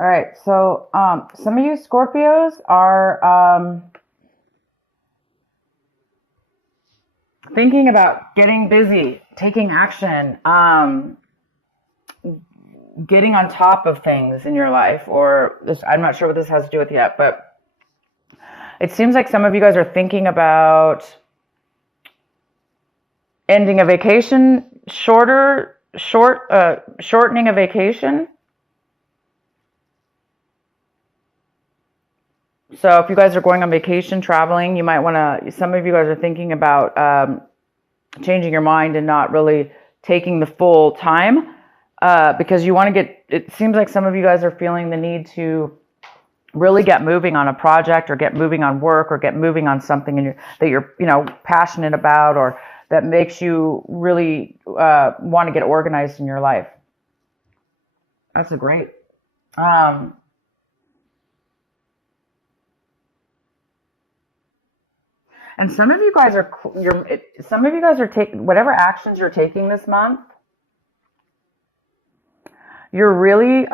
All right. So some of you Scorpios are thinking about getting busy, taking action, getting on top of things in your life, or this, I'm not sure what this has to do with yet, but it seems like some of you guys are thinking about ending a vacation, shortening a vacation. So if you guys are going on vacation, traveling, you might want to, some of you guys are thinking about changing your mind and not really taking the full time because you want to get, it seems like some of you guys are feeling the need to really get moving on a project or get moving on work or get moving on something that you're, passionate about or that makes you really want to get organized in your life. That's a great. And some of you guys are taking whatever actions you're taking this month. You're really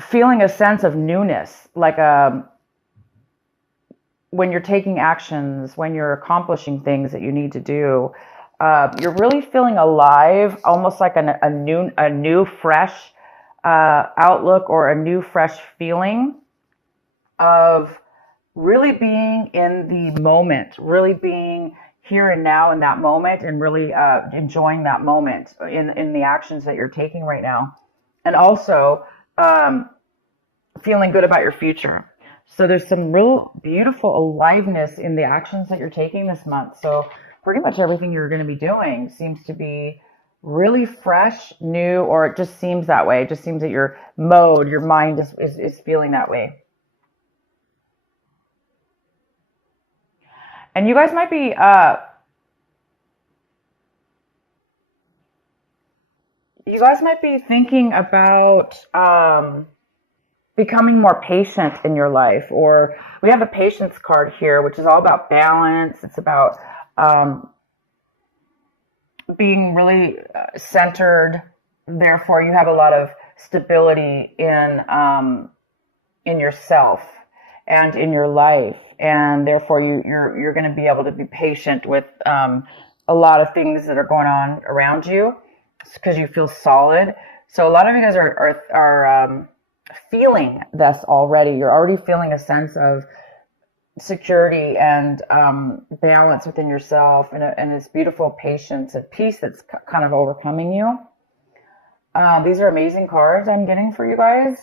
feeling a sense of newness, like when you're taking actions, when you're accomplishing things that you need to do. You're really feeling alive, almost like a new fresh outlook or a new fresh feeling of really being in the moment, really being here and now in that moment, and really enjoying that moment in the actions that you're taking right now, and also feeling good about your future. So there's some real beautiful aliveness in the actions that you're taking this month. So pretty much everything you're going to be doing seems to be really fresh, new, or it just seems that way. It just seems that your mind is feeling that way. And you guys might be thinking about becoming more patient in your life. Or we have the patience card here, which is all about balance. It's about being really centered. Therefore, you have a lot of stability in yourself and in your life, and therefore you're going to be able to be patient with a lot of things that are going on around you because you feel solid. So a lot of you guys are feeling this already. You're already feeling a sense of security and balance within yourself, and this beautiful patience and peace that's kind of overcoming you. These are amazing cards I'm getting for you guys.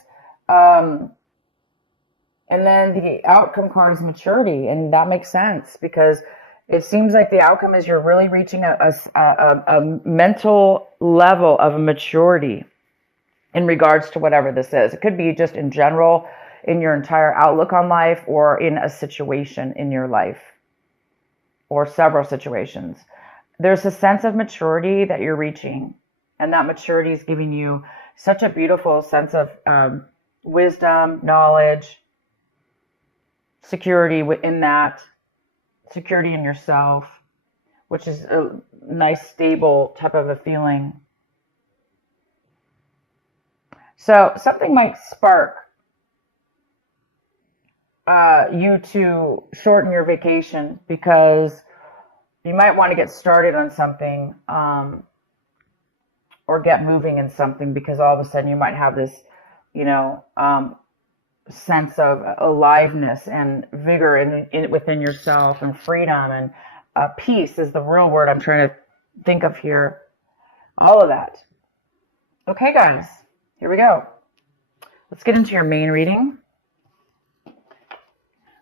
And then the outcome card is maturity, and that makes sense because it seems like the outcome is you're really reaching a mental level of maturity in regards to whatever this is. It could be just in general, in your entire outlook on life, or in a situation in your life, or several situations. There's a sense of maturity that you're reaching, and that maturity is giving you such a beautiful sense of wisdom, knowledge, security within that, security in yourself, which is a nice, stable type of a feeling. So something might spark you to shorten your vacation because you might want to get started on something or get moving in something because all of a sudden you might have this, sense of aliveness and vigor within yourself, and freedom, and peace is the real word I'm trying to think of here. All of that. Okay, guys, here we go. Let's get into your main reading.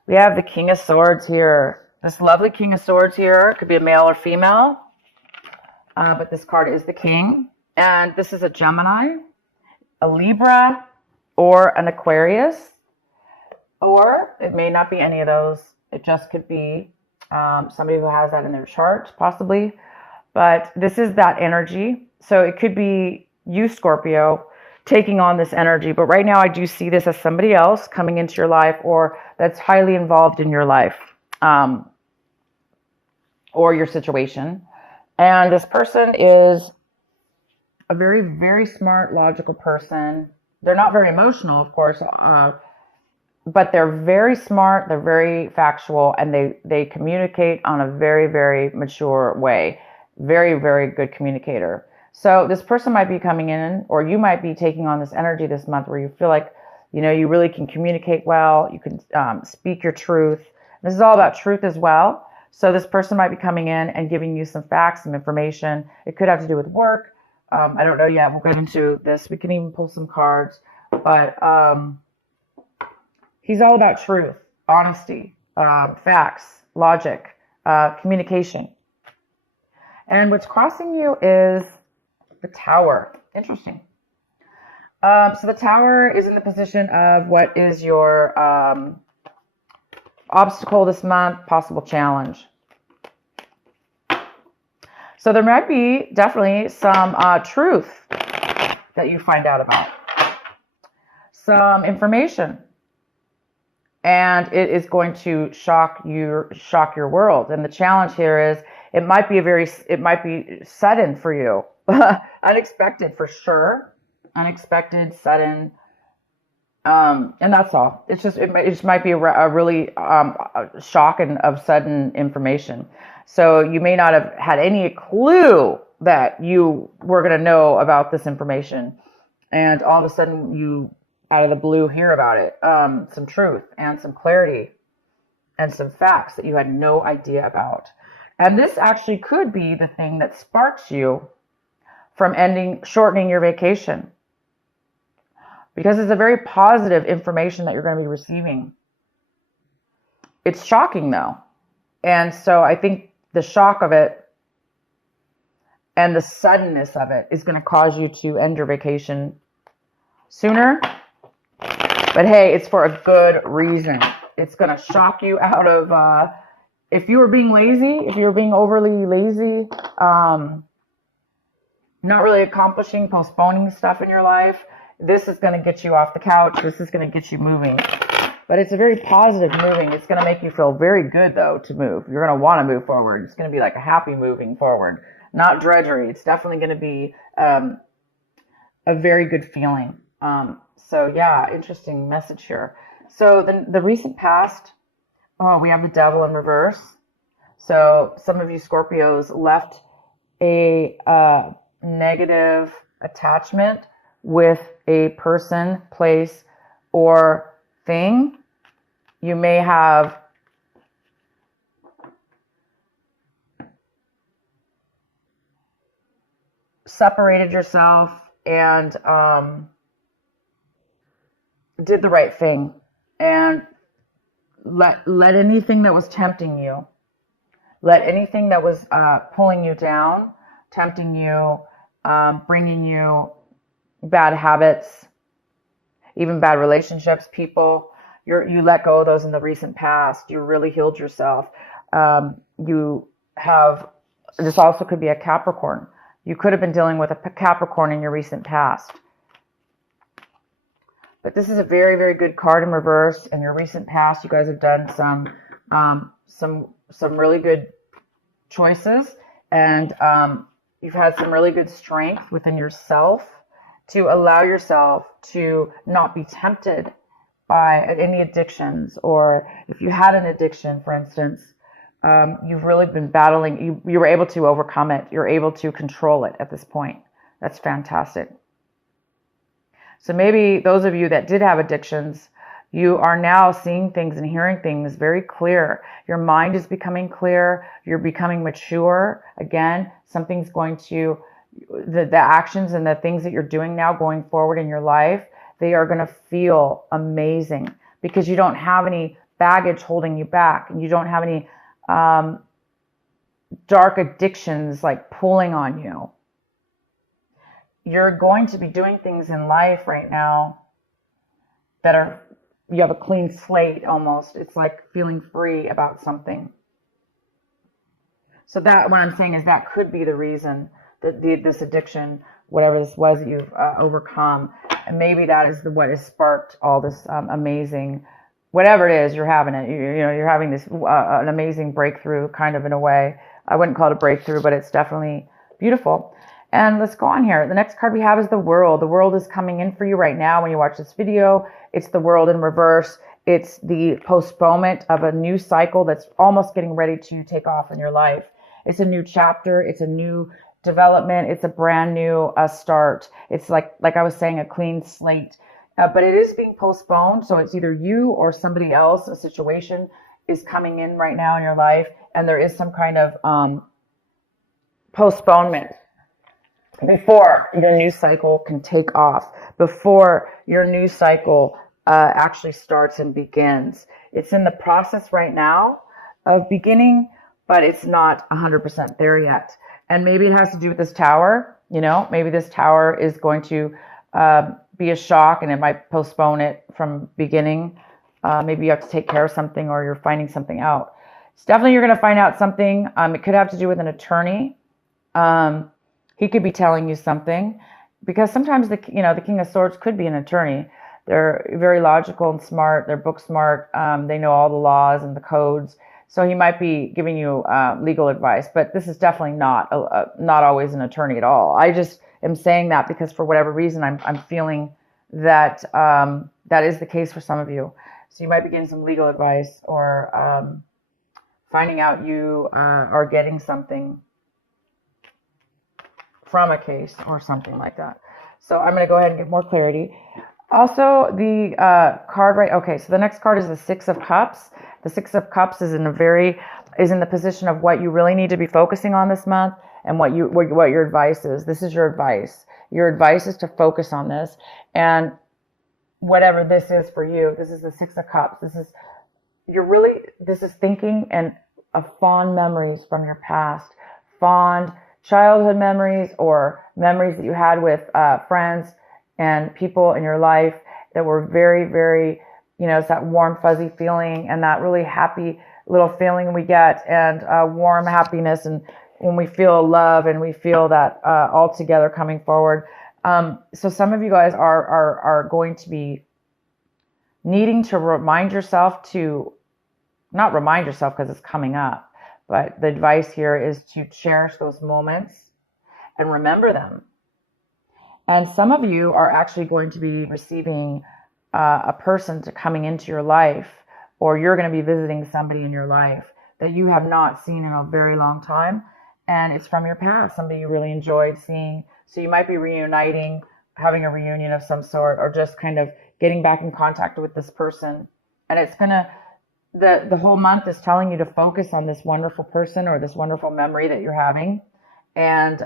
We have the King of Swords here. This lovely King of Swords here. It could be a male or female, but this card is the King. And this is a Gemini, a Libra, or an Aquarius. Or it may not be any of those. It just could be somebody who has that in their chart, possibly. But this is that energy. So it could be you, Scorpio, taking on this energy. But right now I do see this as somebody else coming into your life, or that's highly involved in your life or your situation. And this person is a very, very smart, logical person. They're not very emotional, of course, but they're very smart. They're very factual, and they communicate on a very, very mature way. Very, very good communicator. So this person might be coming in, or you might be taking on this energy this month where you feel like, you really can communicate well. You can speak your truth. This is all about truth as well. So this person might be coming in and giving you some facts, some information. It could have to do with work. I don't know yet. We'll get into this. We can even pull some cards. But he's all about truth, honesty, facts, logic, communication. And what's crossing you is the Tower. Interesting. So the Tower is in the position of what is your obstacle this month, possible challenge. So there might be definitely some truth that you find out about, some information, and it is going to shock your world. And the challenge here is it might be sudden for you, unexpected for sure, unexpected, sudden. And that's all. It just might be a really shock and of sudden information. So you may not have had any clue that you were going to know about this information, and all of a sudden you, out of the blue, hear about it. Some truth and some clarity and some facts that you had no idea about. And this actually could be the thing that sparks you from shortening your vacation. Because it's a very positive information that you're going to be receiving. It's shocking though. And so I think the shock of it and the suddenness of it is going to cause you to end your vacation sooner. But hey, it's for a good reason. It's going to shock you out of, if you were being lazy, if you were being overly lazy, not really accomplishing, postponing stuff in your life, this is going to get you off the couch. This is going to get you moving. But it's a very positive moving. It's going to make you feel very good, though, to move. You're going to want to move forward. It's going to be like a happy moving forward, not drudgery. It's definitely going to be a very good feeling. So, yeah, interesting message here. So the recent past, we have the Devil in reverse. So some of you Scorpios left a negative attachment with a person, place, or thing. You may have separated yourself and did the right thing and let anything that was tempting you, let anything that was pulling you down, tempting you, bringing you bad habits, even bad relationships, people, you let go of those in the recent past. You really healed yourself. You have, this also could be a Capricorn. You could have been dealing with a Capricorn in your recent past. But this is a very, very good card in reverse. In your recent past, you guys have done some really good choices, and you've had some really good strength within yourself to allow yourself to not be tempted by any addictions. Or if you had an addiction, for instance, you've really been battling, you were able to overcome it. You're able to control it at this point. That's fantastic. So maybe those of you that did have addictions, you are now seeing things and hearing things very clear. Your mind is becoming clear. You're becoming mature. Again, something's going to, the actions and the things that you're doing now going forward in your life, they are going to feel amazing because you don't have any baggage holding you back. And you don't have any dark addictions like pulling on you. You're going to be doing things in life right now that are, you have a clean slate almost. It's like feeling free about something. So that, what I'm saying is that could be the reason that this addiction, whatever this was that you've overcome, and maybe that is what has sparked all this amazing, whatever it is, you're having it. You're having this an amazing breakthrough, kind of, in a way. I wouldn't call it a breakthrough, but it's definitely beautiful. And let's go on here. The next card we have is the World. The World is coming in for you right now when you watch this video. It's the World in reverse. It's the postponement of a new cycle that's almost getting ready to take off in your life. It's a new chapter. It's a new development. It's a brand new start. It's like I was saying, a clean slate. But it is being postponed. So it's either you or somebody else, a situation is coming in right now in your life. And there is some kind of postponement before your new cycle can take off, before your new cycle actually starts and begins. It's in the process right now of beginning, but it's not 100% there yet. And maybe it has to do with this tower. Maybe this tower is going to be a shock and it might postpone it from beginning. Maybe you have to take care of something or you're finding something out. It's definitely you're going to find out something. It could have to do with an attorney. He could be telling you something, because sometimes the King of Swords could be an attorney. They're very logical and smart. They're book smart. They know all the laws and the codes. So he might be giving you legal advice, but this is definitely not always an attorney at all. I just am saying that because for whatever reason, I'm feeling that that is the case for some of you. So you might be getting some legal advice or finding out you are getting something from a case or something like that. So I'm going to go ahead and get more clarity. Also, the card okay, so the next card is the Six of Cups. The Six of Cups is in the position of what you really need to be focusing on this month and what your advice is. This is your advice. Your advice is to focus on this, and whatever this is for you. This is the Six of Cups. This is thinking and fond memories from your past, fond childhood memories or memories that you had with friends and people in your life that were very, very, it's that warm, fuzzy feeling and that really happy little feeling we get, and warm happiness, and when we feel love and we feel that all together coming forward. So some of you guys are going to be needing to not remind yourself because it's coming up, but the advice here is to cherish those moments and remember them. And some of you are actually going to be receiving a person coming into your life, or you're going to be visiting somebody in your life that you have not seen in a very long time. And it's from your past, somebody you really enjoyed seeing. So you might be reuniting, having a reunion of some sort, or just kind of getting back in contact with this person. And it's going to, the whole month is telling you to focus on this wonderful person or this wonderful memory that you're having. And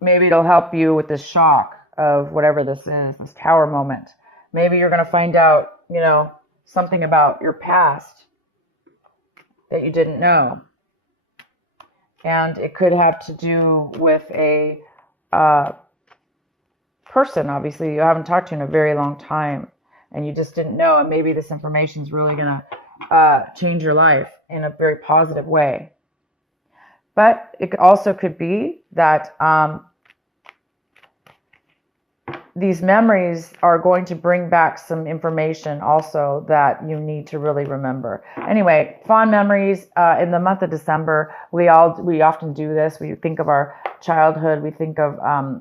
maybe it'll help you with this shock of whatever this is, this tower moment. Maybe you're going to find out, something about your past that you didn't know. And it could have to do with a person, obviously, you haven't talked to in a very long time, and you just didn't know, and maybe this information is really going to change your life in a very positive way. But it also could be that these memories are going to bring back some information also that you need to really remember. Anyway, fond memories in the month of December. We often do this. We think of our childhood. We think of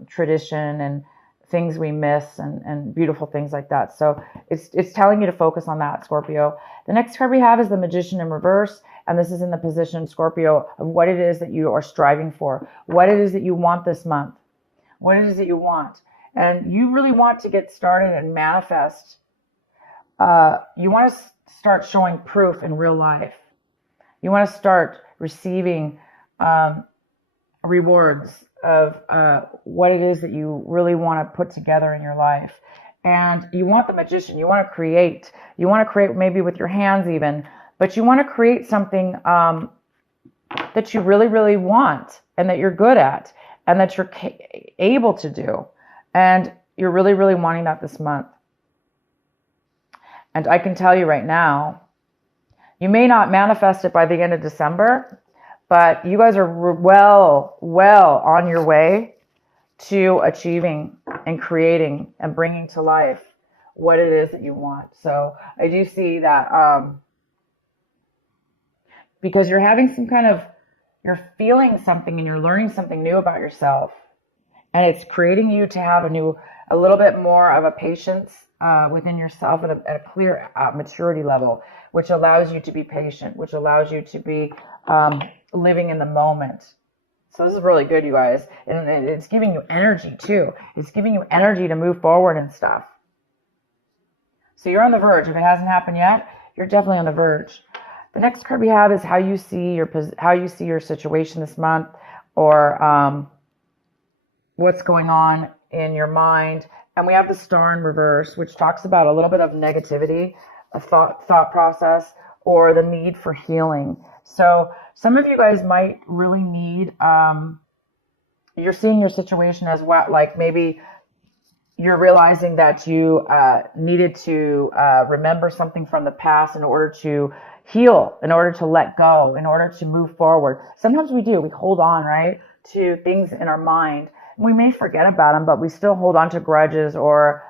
tradition and things we miss and beautiful things like that. So it's telling you to focus on that, Scorpio. The next card we have is the Magician in reverse. And this is in the position, Scorpio, of what it is that you are striving for. What it is that you want this month. What it is that you want. And you really want to get started and manifest. You want to start showing proof in real life. You want to start receiving rewards of what it is that you really want to put together in your life. And you want the Magician. You want to create. You want to create maybe with your hands even. But you want to create something that you really, really want and that you're good at and that you're able to do. And you're really, really wanting that this month. And I can tell you right now, you may not manifest it by the end of December, but you guys are well on your way to achieving and creating and bringing to life what it is that you want. So I do see that because you're having some kind of You're feeling something and you're learning something new about yourself. And it's creating you to have a little bit more of a patience within yourself at a clear maturity level, which allows you to be patient, which allows you to be living in the moment. So this is really good, you guys. And it's giving you energy too. It's giving you energy to move forward and stuff. So you're on the verge. If it hasn't happened yet, you're definitely on the verge. The next card we have is how you see your situation this month, or what's going on in your mind. And we have the Star in reverse, which talks about a little bit of negativity, a thought process, or the need for healing. So some of you guys might really need, you're seeing your situation as what, like maybe you're realizing that you needed to remember something from the past in order to heal, in order to let go, in order to move forward. Sometimes we do. We hold on, right, to things in our mind. We may forget about them, but we still hold on to grudges or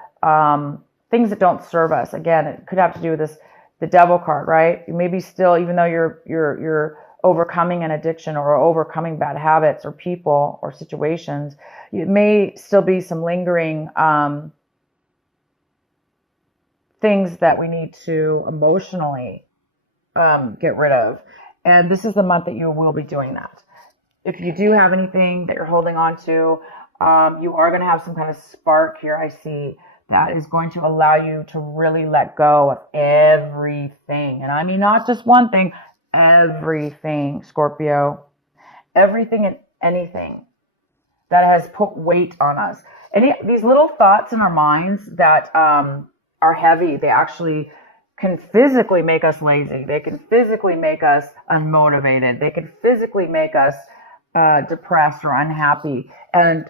things that don't serve us. Again, it could have to do with the Devil card, right? Maybe still, even though you're overcoming an addiction or overcoming bad habits or people or situations, it may still be some lingering things that we need to emotionally get rid of. And this is the month that you will be doing that. If you do have anything that you're holding on to, you are going to have some kind of spark here, I see, that is going to allow you to really let go of everything. And I mean, not just one thing, everything, Scorpio. Everything and anything that has put weight on us. These little thoughts in our minds that are heavy, they actually can physically make us lazy. They can physically make us unmotivated. They can physically make us depressed or unhappy. And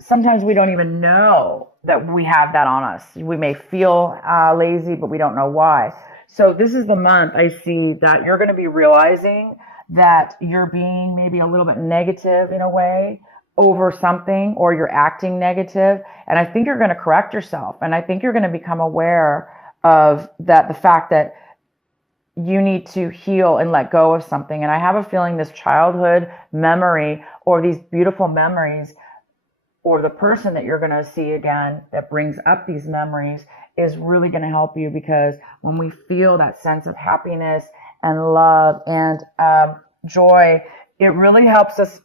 sometimes we don't even know that we have that on us. We may feel lazy, but we don't know why. So this is the month I see that you're going to be realizing that you're being maybe a little bit negative in a way over something, or you're acting negative. And I think you're going to correct yourself. And I think you're going to become aware of that, the fact that you need to heal and let go of something. And I have a feeling this childhood memory or these beautiful memories, or the person that you're going to see again that brings up these memories, is really going to help you, because when we feel that sense of happiness and love and joy, it really helps us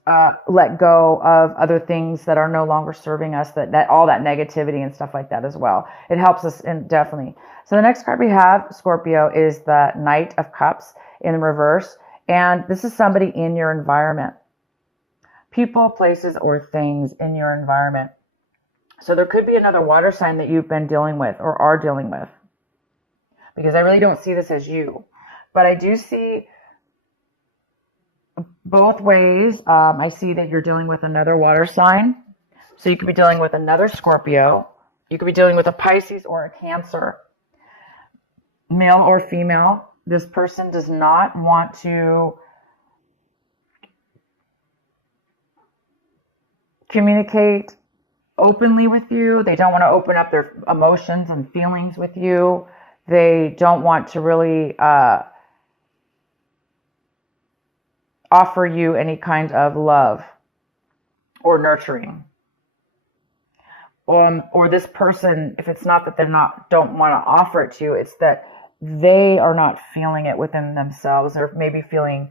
let go of other things that are no longer serving us, that all that negativity and stuff like that as well. It helps us, and definitely. So the next card we have, Scorpio, is the Knight of Cups in reverse. And this is somebody in your environment. People, places, or things in your environment. So there could be another water sign that you've been dealing with or are dealing with, because I really don't see this as you. But I do see both ways. I see that you're dealing with another water sign. So you could be dealing with another Scorpio. You could be dealing with a Pisces or a Cancer. Male or female. This person does not want to communicate openly with you. They don't want to open up their emotions and feelings with you. They don't want to really offer you any kind of love or nurturing. Or this person, if it's not that they don't want to offer it to you, it's that they are not feeling it within themselves, or maybe feeling,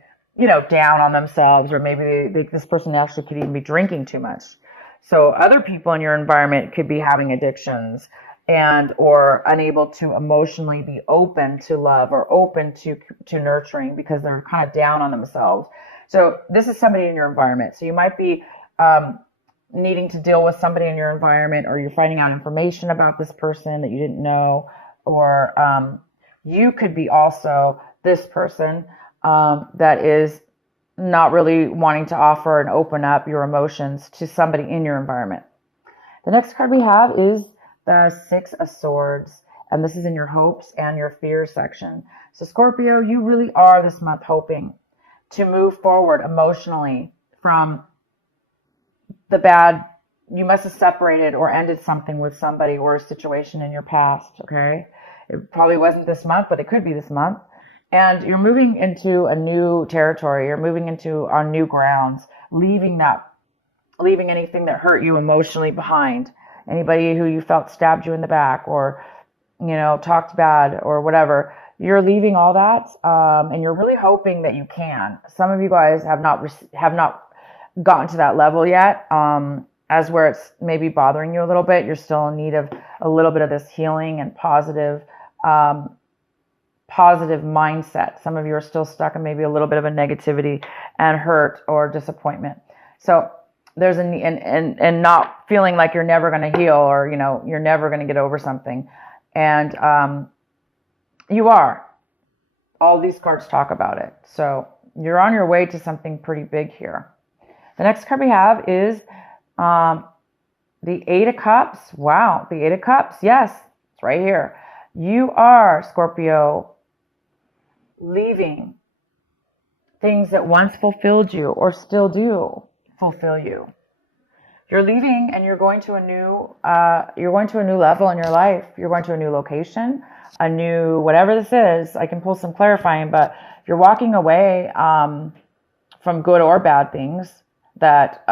down on themselves, or maybe this person actually could even be drinking too much. So other people in your environment could be having addictions or unable to emotionally be open to love or open to nurturing, because they're kind of down on themselves. So this is somebody in your environment. So you might be needing to deal with somebody in your environment, or you're finding out information about this person that you didn't know, or you could be also this person that is not really wanting to offer and open up your emotions to somebody in your environment. The next card we have is the Six of Swords, and this is in your hopes and your fears section. So Scorpio, you really are this month hoping to move forward emotionally from the bad. You must have separated or ended something with somebody or a situation in your past, okay? It probably wasn't this month, but it could be this month. And you're moving into a new territory. You're moving into on new grounds, leaving anything that hurt you emotionally behind. Anybody who you felt stabbed you in the back or, talked bad or whatever. You're leaving all that, and you're really hoping that you can. Some of you guys have not gotten to that level yet, as where it's maybe bothering you a little bit. You're still in need of a little bit of this healing and positive mindset. Some of you are still stuck in maybe a little bit of a negativity and hurt or disappointment. So there's and not feeling like you're never going to heal, or you're never going to get over something, and you are. All these cards talk about it. So you're on your way to something pretty big here. The next card we have is the Eight of Cups. Wow, the Eight of Cups. Yes, it's right here. You are, Scorpio, leaving things that once fulfilled you or still do fulfill you. You're leaving and you're going to a new level in your life. You're going to a new location, a new whatever this is. I can pull some clarifying, but you're walking away from good or bad things that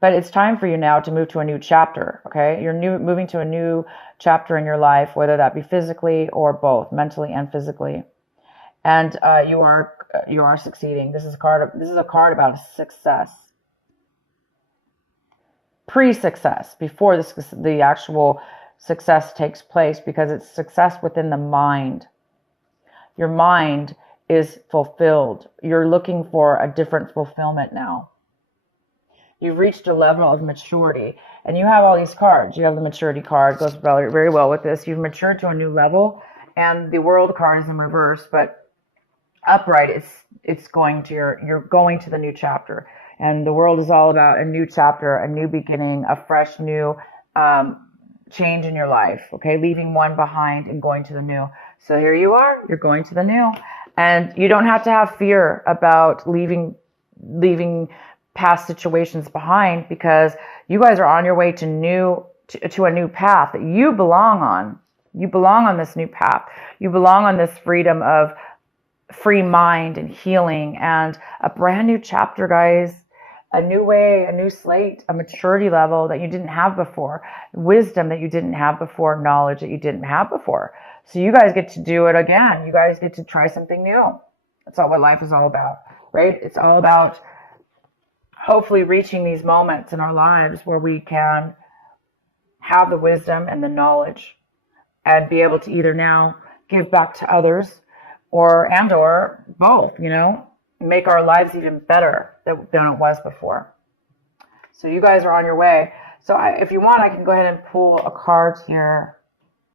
but it's time for you now to move to a new chapter. Okay, you're moving to a new chapter in your life, whether that be physically or both, mentally and physically. And you are succeeding. This is a card about success. Pre-success, before the actual success takes place, because it's success within the mind. Your mind is fulfilled. You're looking for a different fulfillment now. You've reached a level of maturity, and you have all these cards. You have the maturity card, goes very, very well with this. You've matured to a new level, and the World card is in reverse, but upright, it's going to you're going to the new chapter. And the World is all about a new chapter, a new beginning, a fresh new change in your life, okay? Leaving one behind and going to the new. So here you are, you're going to the new. And you don't have to have fear about leaving past situations behind, because you guys are on your way to a new path that you belong on. You belong on this new path. You belong on this freedom of free mind and healing and a brand new chapter, guys. A new way, a new slate, a maturity level that you didn't have before, wisdom that you didn't have before, knowledge that you didn't have before. So you guys get to do it again. You guys get to try something new. That's all what life is all about, right? It's all about hopefully reaching these moments in our lives where we can have the wisdom and the knowledge and be able to either now give back to others or both, make our lives even better than it was before. So you guys are on your way. So if you want, I can go ahead and pull a card here